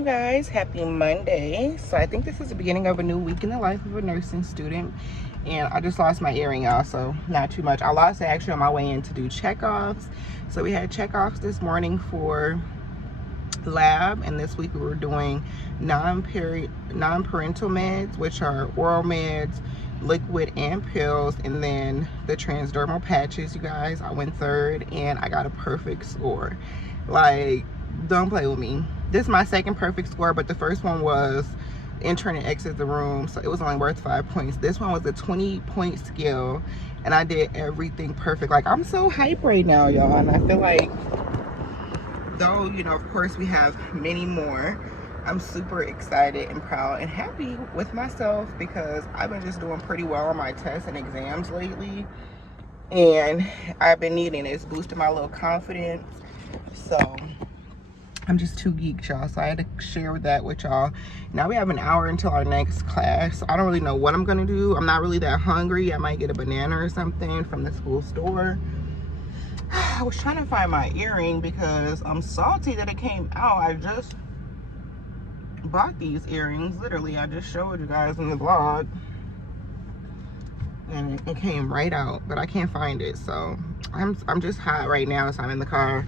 you guys, happy Monday. So I think this is the beginning of a new week in the life of a nursing student, and I just lost my earring, y'all, so not too much. I lost it actually on my way in to do checkoffs. So we had checkoffs this morning for lab, and this week we were doing non-parental meds, which are oral meds, liquid and pills, and then the transdermal patches. You guys, I went third and I got a perfect score. Like, don't play with me. This is my second perfect score, but the first one was intern and exit the room, so it was only worth 5 points. This one was a 20-point scale, and I did everything perfect. Like, I'm so hyped right now, y'all, and I feel like, though, you know, of course we have many more, I'm super excited and proud and happy with myself because I've been just doing pretty well on my tests and exams lately, and I've been needing it. It's boosting my little confidence. So I'm just too geeked, y'all, so I had to share that with y'all. Now we have an hour until our next class. I don't really know what I'm gonna do. I'm not really that hungry. I might get a banana or something from the school store. I was trying to find my earring because I'm salty that it came out. I just bought these earrings, literally. I just showed you guys in the vlog, and it came right out, but I can't find it. So I'm just hot right now, so I'm in the car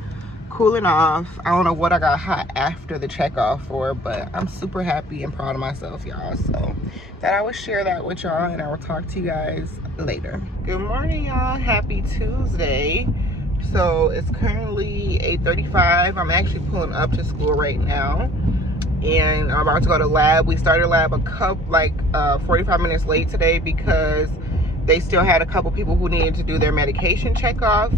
cooling off. I don't know what I got hot after the check off for, but I'm super happy and proud of myself, y'all. So that I would share that with y'all, and I will talk to you guys later. Good morning, y'all. Happy Tuesday. So it's currently 8:35. I'm actually pulling up to school right now, and I'm about to go to lab. We started lab 45 minutes late today because they still had a couple people who needed to do their medication check off.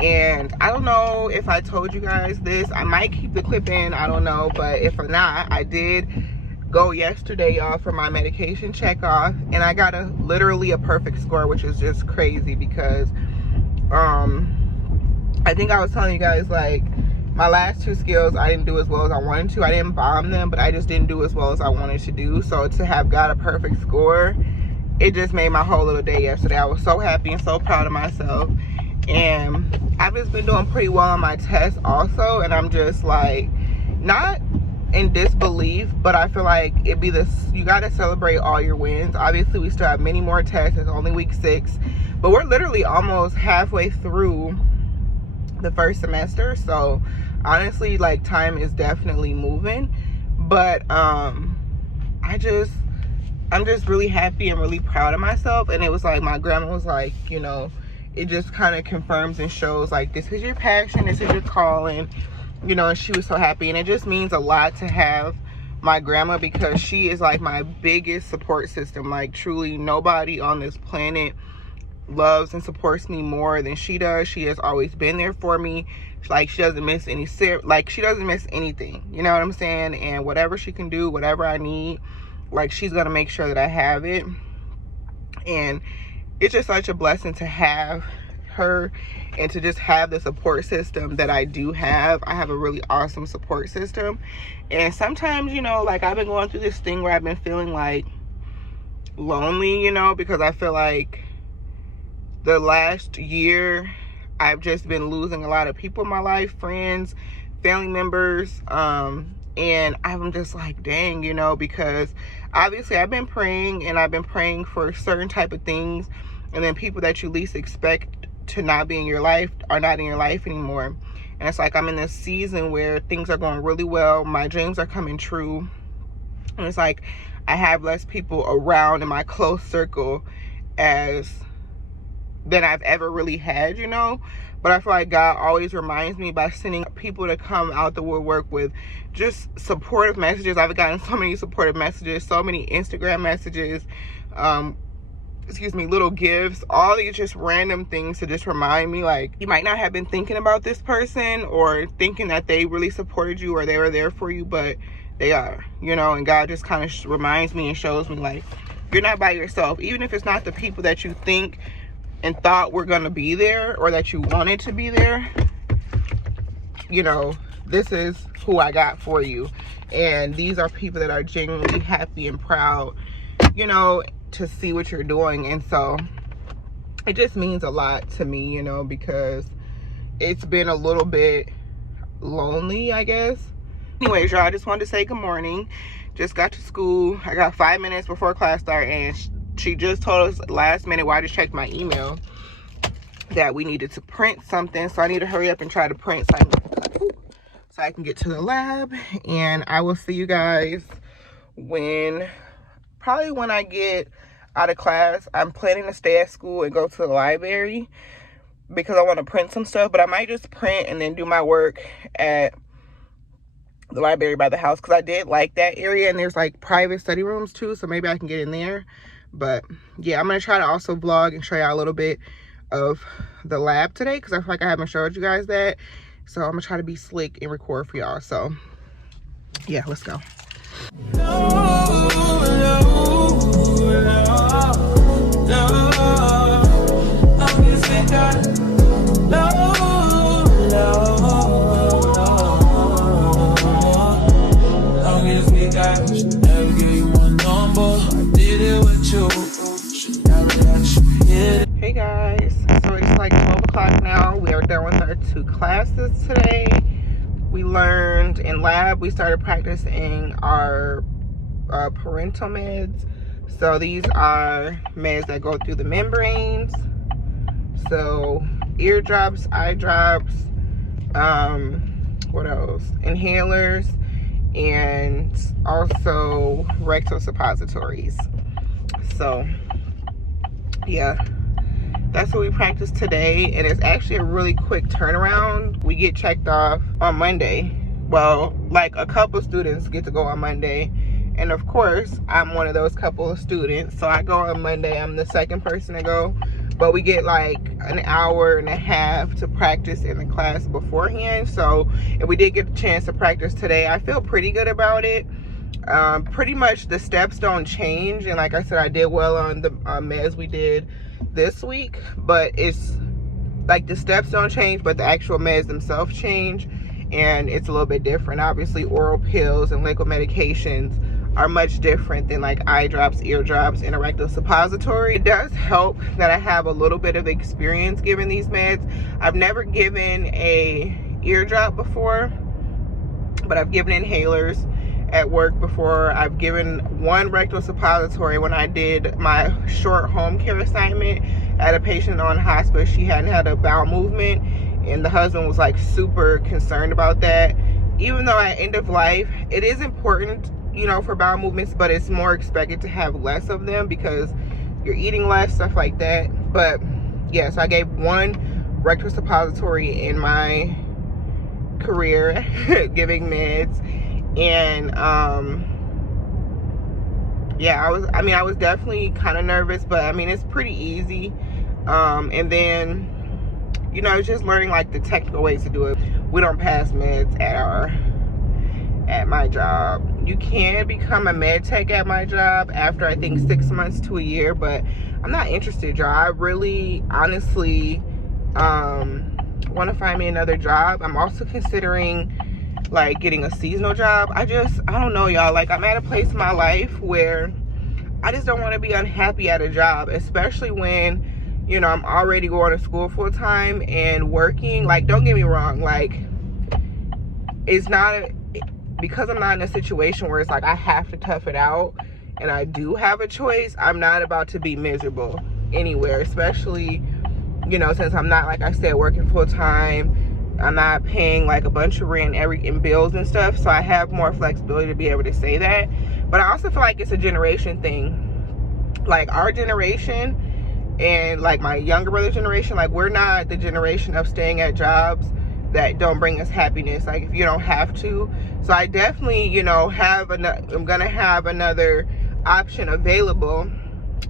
And I don't know if I told you guys this. I might keep the clip in, I don't know, but if not, I did go yesterday, y'all, for my medication check off, and I got literally a perfect score, which is just crazy because I think I was telling you guys, like, my last two skills I didn't do as well as I wanted to. I didn't bomb them, but I just didn't do as well as I wanted to do. So to have got a perfect score, it just made my whole little day yesterday. I was so happy and so proud of myself. And I've just been doing pretty well on my tests also, and I'm just like, not in disbelief, but I feel like it'd be this, you got to celebrate all your wins. Obviously we still have many more tests. It's only week 6, but we're literally almost halfway through the first semester, so honestly, like, time is definitely moving. But I'm just really happy and really proud of myself. And it was like, my grandma was like, you know, it just kind of confirms and shows, like, this is your passion, this is your calling, you know. And she was so happy, and it just means a lot to have my grandma because she is like my biggest support system. Like, truly nobody on this planet loves and supports me more than she does. She has always been there for me. Like, she doesn't miss any, like, she doesn't miss anything, you know what I'm saying? And whatever she can do, whatever I need, like, she's gonna make sure that I have it. And it's just such a blessing to have her and to just have the support system that I do have. I have a really awesome support system. And sometimes, you know, like, I've been going through this thing where I've been feeling like lonely, you know, because I feel like the last year I've just been losing a lot of people in my life, friends, family members, and I'm just like, dang, you know, because obviously I've been praying, and I've been praying for certain type of things, and then people that you least expect to not be in your life are not in your life anymore. And it's like, I'm in this season where things are going really well, my dreams are coming true, and it's like I have less people around in my close circle than I've ever really had, you know. But I feel like God always reminds me by sending people to come out the woodwork with just supportive messages. I've gotten so many supportive messages, so many Instagram messages, little gifts, all these just random things to just remind me, like, you might not have been thinking about this person or thinking that they really supported you or they were there for you, but they are, you know. And God just kind of reminds me and shows me, like, you're not by yourself. Even if it's not the people that you think and thought were gonna be there or that you wanted to be there, you know, this is who I got for you. And these are people that are genuinely happy and proud, you know, to see what you're doing. And so it just means a lot to me, you know, because it's been a little bit lonely, I guess, Anyways, y'all, I just wanted to say good morning. Just got to school. I got 5 minutes before class started, and she just told us last minute while I just checked my email that we needed to print something. So I need to hurry up and try to print so I can get to the lab. And I will see you guys probably when I get out of class. I'm planning to stay at school and go to the library because I want to print some stuff, but I might just print and then do my work at the library by the house, because I did like that area, and there's like private study rooms too, so maybe I can get in there. But yeah, I'm gonna try to also vlog and show y'all a little bit of the lab today, because I feel like I haven't showed you guys that. So I'm gonna try to be slick and record for y'all. So yeah, let's go. Hey guys, so it's like 12 o'clock now. We are done with our 2 classes today. We learned in lab, we started practicing our parental meds. So these are meds that go through the membranes. So ear drops, eye drops, what else? Inhalers, and also rectal suppositories. So yeah, that's what we practiced today, and it's actually a really quick turnaround. We get checked off on Monday. Well, like a couple students get to go on Monday, and of course I'm one of those couple of students, so I go on Monday. I'm the second person to go, but we get like an hour and a half to practice in the class beforehand. So if we did get a chance to practice today, I feel pretty good about it. Pretty much the steps don't change, and like I said, I did well on the meds we did this week, but it's like the steps don't change, but the actual meds themselves change, and it's a little bit different. Obviously oral pills and liquid medications are much different than like eye drops, ear drops, and a rectal suppository. It does help that I have a little bit of experience giving these meds. I've never given a ear drop before, but I've given inhalers at work before. I've given one rectal suppository when I did my short home care assignment at a patient on hospice. She hadn't had a bowel movement, and the husband was like super concerned about that. Even though at end of life, it is important, you know, for bowel movements, but it's more expected to have less of them because you're eating less, stuff like that. But yeah, so I gave one rectal suppository in my career giving meds. And yeah, I was definitely kind of nervous, but I mean, it's pretty easy. And then, you know, just learning like the technical ways to do it. We don't pass meds at my job. You can become a med tech at my job after I think 6 months to a year, but I'm not interested, y'all. I really honestly want to find me another job. I'm also considering like getting a seasonal job. I don't know, y'all. Like, I'm at a place in my life where I just don't want to be unhappy at a job, especially when, you know, I'm already going to school full time and working. Like, don't get me wrong, like, it's not because I'm not in a situation where it's like I have to tough it out and I do have a choice. I'm not about to be miserable anywhere, especially, you know, since I'm not, like I said, working full time. I'm not paying like a bunch of rent and bills and stuff, so I have more flexibility to be able to say that. But I also feel like it's a generation thing. Like, our generation and like my younger brother's generation, like, we're not the generation of staying at jobs that don't bring us happiness, like if you don't have to. So I definitely, you know, I'm gonna have another option available,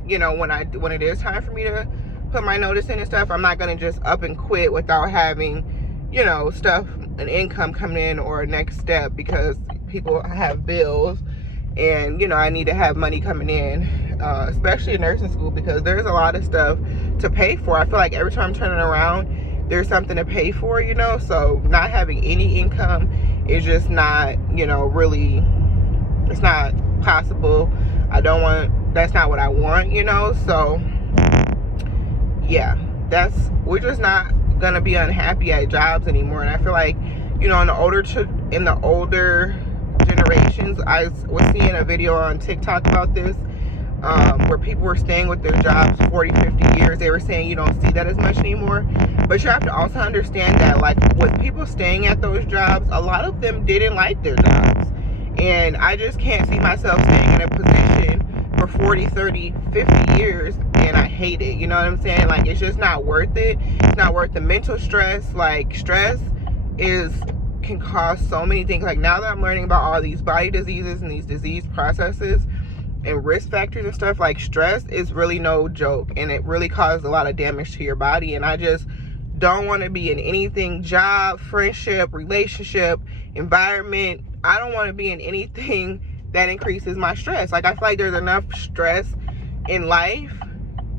you know, when it is time for me to put my notice in and stuff. I'm not gonna just up and quit without having, you know, stuff, an income coming in or a next step, because people have bills and, you know, I need to have money coming in, especially in nursing school, because there's a lot of stuff to pay for. I feel like every time I'm turning around, there's something to pay for, you know. So not having any income is just not, you know, really, it's not possible. That's not what I want, you know. So yeah, we're just not gonna be unhappy at jobs anymore. And I feel like, you know, in the older in the older generations. I was seeing a video on TikTok about this, where people were staying with their jobs 40-50 years. They were saying you don't see that as much anymore, but you have to also understand that, like, with people staying at those jobs, a lot of them didn't like their jobs, and I just can't see myself staying in a position for 40, 30, 50 years and I hate it. You know what I'm saying? Like, it's just not worth it. It's not worth the mental stress. Like, stress can cause so many things. Like, now that I'm learning about all these body diseases and these disease processes and risk factors and stuff, like, stress is really no joke, and it really causes a lot of damage to your body. And I just don't want to be in anything, job, friendship, relationship, environment. I don't want to be in anything that increases my stress. Like, I feel like there's enough stress in life,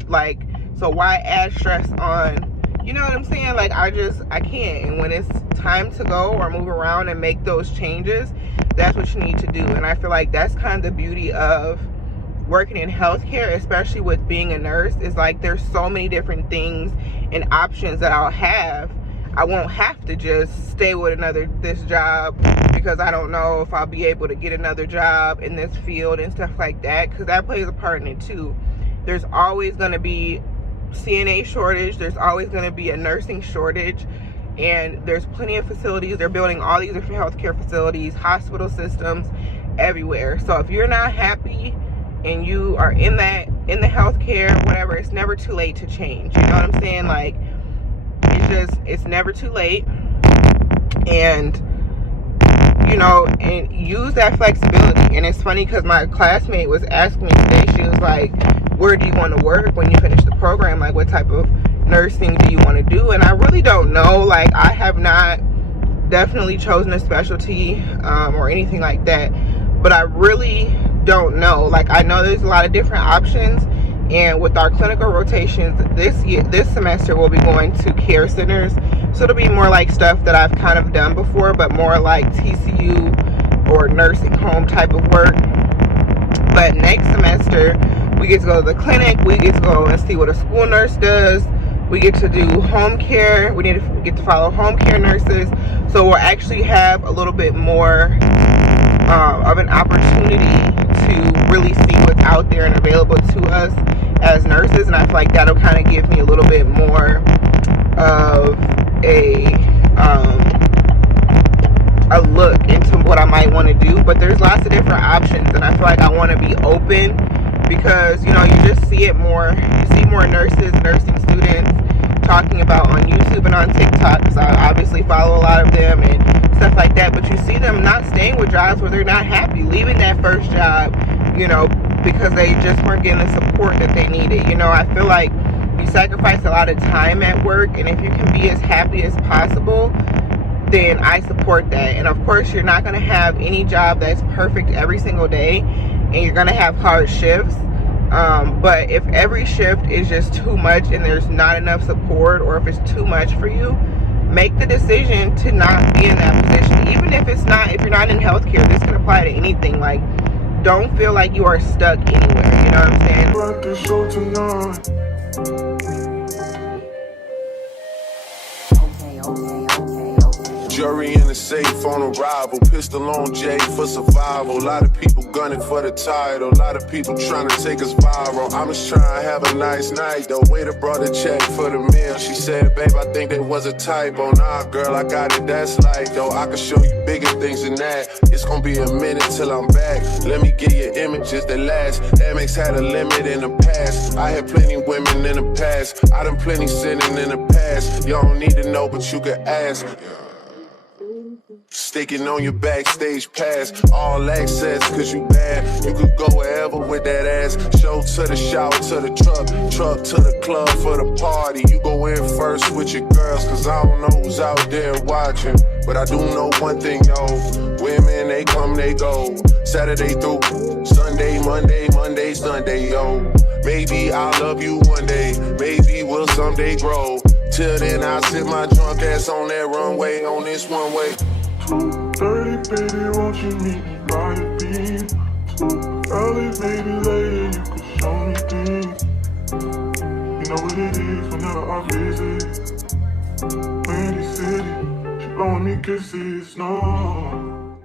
like, so why add stress on? You know what I'm saying? Like, I can't. And when it's time to go or move around and make those changes, that's what you need to do. And I feel like that's kind of the beauty of working in healthcare, especially with being a nurse, is like there's so many different things and options that I'll have. I won't have to just stay with this job because I don't know if I'll be able to get another job in this field and stuff like that, because that plays a part in it too. There's always going to be CNA shortage. There's always going to be a nursing shortage, and there's plenty of facilities. They're building all these different healthcare facilities, hospital systems everywhere. So if you're not happy and you are in the healthcare, whatever, it's never too late to change. You know what I'm saying? Like, it's never too late. And, you know, and use that flexibility. And it's funny because my classmate was asking me today, she was like, where do you want to work when you finish the program? Like, what type of nursing do you want to do? And I really don't know. Like, I have not definitely chosen a specialty or anything like that, but I really don't know. Like, I know there's a lot of different options, and with our clinical rotations this semester, we'll be going to care centers, so it'll be more like stuff that I've kind of done before, but more like TCU or nursing home type of work. But next semester we get to go to the clinic, we get to go and see what a school nurse does, we get to do home care, we get to follow home care nurses. So we'll actually have a little bit more of an opportunity to really see what's out there and available to us as nurses. And I feel like that'll kind of give me a little bit more of a look into what I might want to do. But there's lots of different options, and I feel like I want to be open, because, you know, you just see it more. You see more nurses, nursing students talking about on YouTube and on TikTok, because I obviously follow a lot of them and stuff like that. But you see them not staying with jobs where they're not happy, leaving that first job, you know, because they just weren't getting the support that they needed. You know, I feel like you sacrifice a lot of time at work, and if you can be as happy as possible, then I support that. And of course, you're not going to have any job that's perfect every single day, and you're going to have hard shifts. But if every shift is just too much and there's not enough support, or if it's too much for you, make the decision to not be in that position. Even if you're not in healthcare, this can apply to anything. Like, don't feel like you are stuck anywhere. You know what I'm saying? Jury in the safe on arrival, pistol on Jay for survival. A lot of people gunning for the title, a lot of people trying to take us viral. I'm just trying to have a nice night. The waiter brought a check for the meal. She said, babe, I think there was a typo. Nah, girl, I got it, that's light though. I can show you bigger things than that. It's gonna be a minute till I'm back. Let me get you images that last. Amex had a limit in the past. I had plenty women in the past. I done plenty sinning in the past. You don't need to know, but you can ask. Sticking on your backstage pass, all access, cause you bad. You could go wherever with that ass. Show to the shower, to the truck to the club for the party. You go in first with your girls, cause I don't know who's out there watching. But I do know one thing, though. Women, they come, they go. Saturday through Sunday, Monday, Sunday, yo. Maybe I'll love you one day, maybe we'll someday grow. Till then, I'll sit my drunk ass on that runway, on this one way. 2:30, baby, won't you meet me by the beam? Too early, baby, later, you can show me things. You know what it is whenever I visit Windy City. blowing me kisses, no.